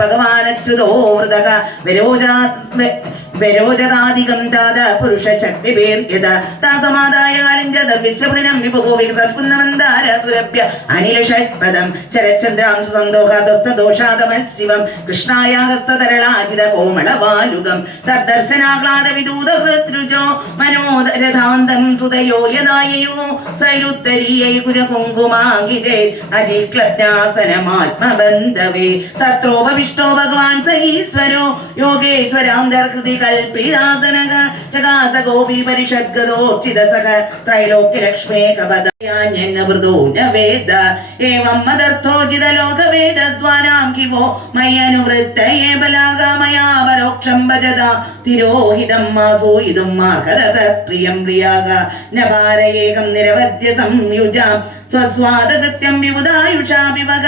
ഭഗവാനച്യുതോ വൃതക വിരോചതാധികം താത പുരുഷ ശക്തിഭേദ്യത താസമാദായ കാളിഞ്ചതർവിശ്വപ്രണം വിഭോവികസത്പുന്നമന്താരസുരഭ്യ അനിലഷഡ്പദം ശരചന്ദ്രാംശു സന്തോഷാദോഷാദമശിവം കൃഷ്ണായാഹസ്തതരളാജിത കോമളവാലുകം തദ്ദർശനാഹ്ലാദ വിദൂതഹൃദ്രുജോ മനോരഥാന്തം സുതയോ യദായയോ സൈരുത്തരീയ കുജകുങ്കുമാങ്കിതേ അജിക്ലജ്ഞാസനമാത്മബന്ധവേ തത്രോപവിഷ്ടോ ഭഗവാൻ സ ഈശ്വരോ യോഗേശ്വരാന്തർകൃതി കൽപിതാസനക ചകാസ ഗോപി പരിഷദ്ഗതോർച്ചിതസക ത്രൈലോക്യലക്ഷ്മേകപദയാന്യവൃതോ ന വേദ ഏവം മദർത്ഥോചിത ലോകവേദസ്വാനാം കിവോ മയ്യനുവൃത്തയേ ബലാഗമയാ പരോക്ഷം ഭജത തിരോഹിതം മാസോയിതും മാകരത പ്രിയം പ്രിയാഗ നഭാരയേകം നിരവധ്യ സംയുജാം സ്വസ്വാദകൃത്യം വിബുധായുഷാഭിവക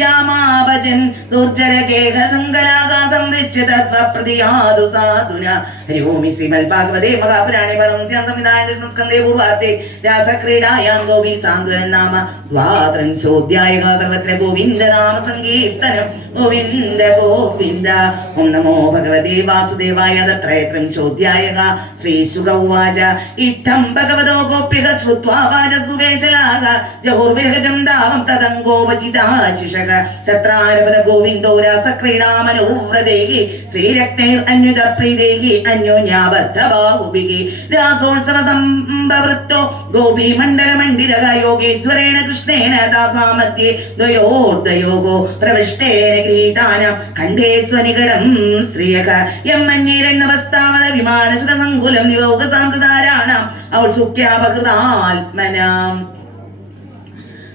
യാമാഭജൻ ദുർജരകേക സങ്കലാകാസം വിശ്യതത്വപ്രതിയാദു സാധുന ഹരിഓമി ശ്രീമൽ ഭാഗവതേ മഹാപുരാണേ പരമസ്യാന്തമിതായ സ്കന്ധേ പൂർവാർത്തേ രാസക്രീഡായാം ഗോപി സാന്ത്വനം നാമ ദ്വാത്രിംശോऽധ്യായഃ സർവത്ര ഗോവിന്ദ നാമ സങ്കീർത്തനം ഗോവിന്ദ ഗോവിന്ദ. ഓം നമോ ഭഗവതേ വാസുദേവായ. തത്രൈത്രിംശോऽധ്യായഃ. ശ്രീശുക ഉവാച ഇത്തം ഭഗവതോ ഗോപ്യഃ ശ്രുത്വാ വാചസുവേശലാഃ ജഹുർവിഹജം ദാവം തദംഗോപചിതാശിഷഃ തത്രാരഭത ഗോവിന്ദോ രാസക്രീഡാമനോവ്രതൈഃ ശ്രീരക്തൈരന്യുതപ്രീതൈഃ അന്യോന്യാബദ്ധബാഹുഭിഃ രാസോത്സവ സംഭവൃത്തോ ഗോപീമണ്ഡലമണ്ഡിതഃ യോഗേശ്വരേണ കൃഷ്ണേന താസാമധ്യേ ദ്വയോർദ്വയോഗോ പ്രവിഷ്ടേന ഗൃഹീതാനാം കണ്ഠേസ്വനികടം സ്ത്രിയഃ യം മഞ്ഞീരന്നവസ്ഥാവത വിമാനശതസങ്കുലം നിവോഗസാംസധാരാണാം ഔത്സുക്യാപകൃതാത്മനാം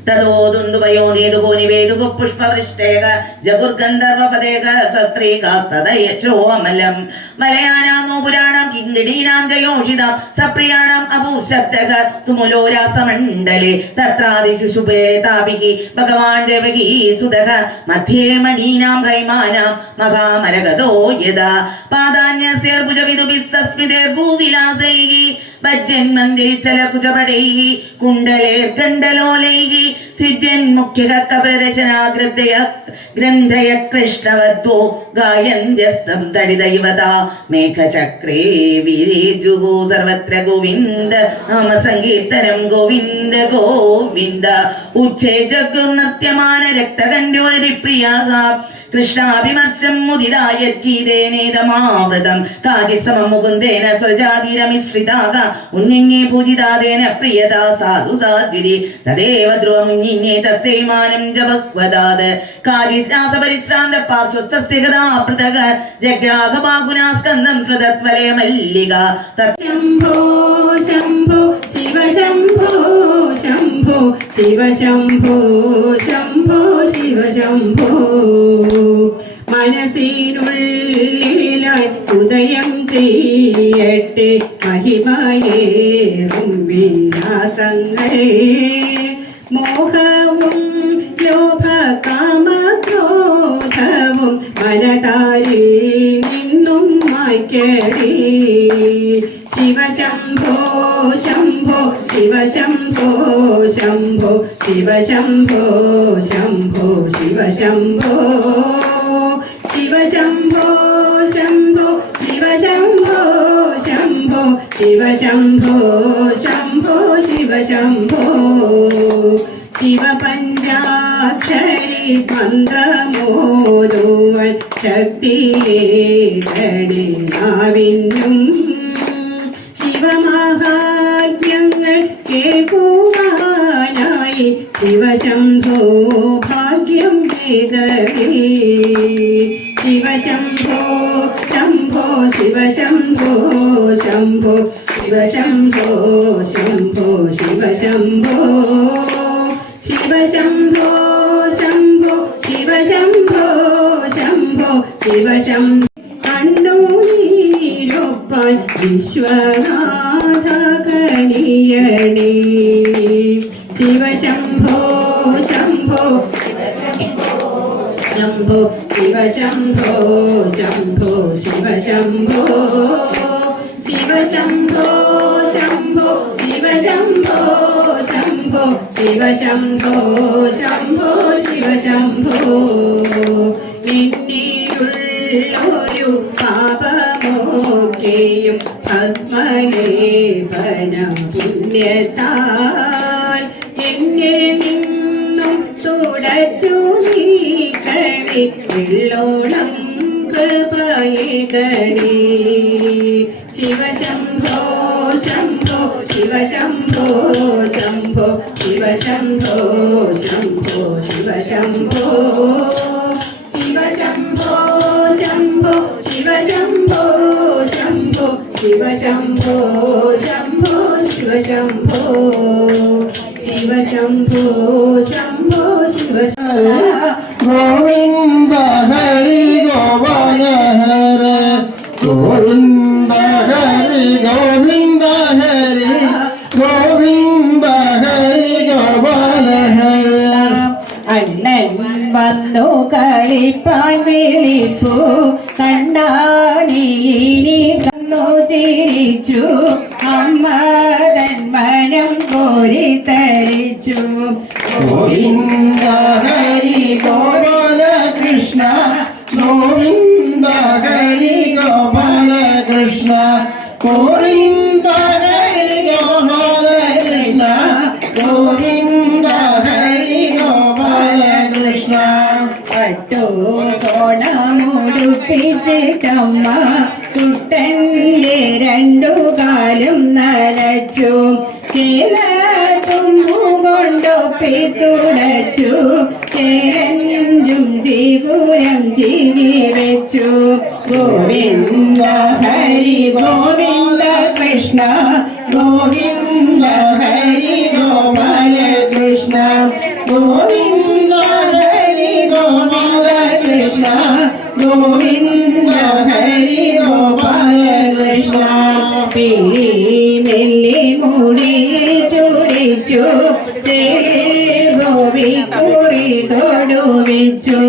തദോദുന്ദുപയോ നീതുപൂനിവേദുപു പുഷ്പവൃഷ്ടേക ജഗുർഗന്ധർവപദേക സസ്ത്രീകാസ്തദയച്ചോമലം മലയാനാമോ പുരാണം കിന്ദിടീനാം ജയോഷിതാം സപ്രിയാണാം അപൂശബ്ദക തുമുലോ രാസമണ്ഡലേ തത്രാദിശുശുഭേ താപികി ഭഗവാൻ ദേവകീ സുതഃ മധ്യേ മണീനാം ഹൈമാനാം മഹാമരഗതോ യദാ പാദാന്യസ്യർഭുജവിദുഭിസ്സസ്മിതേർഭൂവിലാസൈഃ ഭജ്യന്മന്ദേശലകുചപടൈഃ കുണ്ഡലേർകണ്ഡലോലൈഃ സിദ്ധ്യന്മുഖ്യകപ്രരചനാഗ്രന്ഥയ കൃഷ്ണവദ്വോ ഗായന്ത്യസ്തം തടിദൈവതാ മേഘചക്രേ വിരേജുഹു സർവത്ര ഗോവിന്ദ നാമ സങ്കീർത്തനം ഗോവിന്ദ ഗോവിന്ദ ഉച്ചേജഗുർനൃത്യമാന രക്തകണ്ഠ്യോനതി പ്രിയാഃ കൃഷ്ണാഭിമർശം മുദിതായദ്ഗീതേനേതമാവൃതം കാജിസമം മുകുന്ദേന സ്വരജാതിരമിശ്രിതാക ഉന്നിന്യേ പൂജിതാദേന പ്രിയതാ സാധു സാധ്വിതി തദേവ ധ്രുവമുന്നിന്യേ തസ്യൈ മാനം ജപക്വദാത് കാജിജ്ഞാസപരിശ്രാന്ത പാർശ്വസ്തസ്യ ഗദാ പൃഥഗ ജഗ്രാഹബാഹുനാ സ്കന്ദം സ്വതത്വലയ മല്ലിക ശംഭോ ശംഭോ ശിവ ശംഭോ ശംഭോ ശിവ ശംഭോ ശംഭോ ശിവ ശംഭോ മനസ്സിനുള്ളിലായി ഉദയം ചെയ്യട്ടെ മഹിമയേറും വിന്യാസങ്ങൾ മോഹവും ലോഭകാമക്രോധവും മനതാരിൽ നിന്നും മായ്ക്കടി ശിവശംഭോ ശംഭോ ശിവശംഭോ ശംഭോ ശിവശംഭോ ശംഭോ ശിവശംഭോ ശിവശംഭോ ശംഭോ ശിവശംഭോ ശംഭോ ശിവശംഭോ ശംഭോ ശിവശംഭോ ശിവപഞ്ചാക്ഷരി മന്ത്രമോരുവൻ ശക്തിയേടനാവിന്നും ശിവമഹാജ്ഞങ്ങൾ കേൾക്കുവാനായി ശിവശംഭോ ഭാഗ്യം ചെയ്തേ ശിവശംഭോ ശംഭോ ശിവശംഭോ ശംഭോ ശിവശംഭോ ശംഭോ ശിവശംഭോ ശിവശംഭോ ശംഭോ ശിവശംഭോ ശംഭോ ശിവശംഭോ കണ്ണൂരിലൊപ്പാൻ വിശ്വനാഥ കനിയണേ ശിവശംഭോ ശംഭോ ശംഭോ ശിവശംഭോ ശംഭോ ശിവശംഭോ ശിവശംഭോ ശംഭോ ശിവശംഭോ ശംഭോ ശംഭോ ശിവശംഭോ ശംഭോ ശിവശംഭോ നിന്നിലുള്ളൊരു പാപമോക്ഷയും ഭസ്മലേപന പുണ്യത്താൽ എന്നിൽ നിന്നും തുടച്ചു നീക്കണി എള്ളോളം കൃപയേകണി ശിവശംഭോ ശംഭോ ശിവശംഭോ ശംഭോ ശിവശംഭോ ശംഭോ ശിവശംഭോ ശിവശംഭോ ശംഭോ ശിവശംഭോ ശംഭോ ശിവശംഭോ ശംഭോ ശിവശംഭോ ശിവശംഭോ ശംഭോ ശിവശംഭോ ഗോവിന്ദ ഹരി ഗോപാല ഹര ഗോവിന്ദ ഹരി ഗോവിന്ദ ഹരി ഗോവിന്ദ ഹരി ഗോപാല ഹര അണ്ണൻ വന്നു കളിപ്പാൻ വിളിപ്പു കണ്ണാനീനി കണ്ണു ചിരിച്ചു അമ്മ തൻ മനം കോരിത്തരിച്ചു ഗോവിന്ദ ഹരി ഗോപാല കൃഷ്ണ ഗോവിന്ദ ഹരി ഗോപാല കൃഷ്ണ ഗോവിന്ദ ഹരി ഗോപാല കൃഷ്ണ ഗോവിന്ദ ഹരി ഗോപാല കൃഷ്ണ പട്ടോണമുടുപ്പിച്ചിട്ടമ്മ കുട്ടൻ്റെ രണ്ടു കാലും നനച്ചു ചില തുമ്പു കൊണ്ടൊപ്പി തുടച്ചു ചേരഞ്ചും ചീപുരം ചിരി വെച്ചു ഗോവിന്ദ ഹരി ഗോവിന്ദ കൃഷ്ണ ഗോവിന്ദ ഹരി ഗോപാല കൃഷ്ണ ഗോവിന്ദ ഹരി ഗോപാല കൃഷ്ണ ഗോവിന്ദ ഹരി ഗോപാല കൃഷ്ണ പിള്ളി മെല്ലി മുടിയിൽ ചുടിച്ചു ചേരിൽ ഗോപി കുറി തൊടുവിച്ചു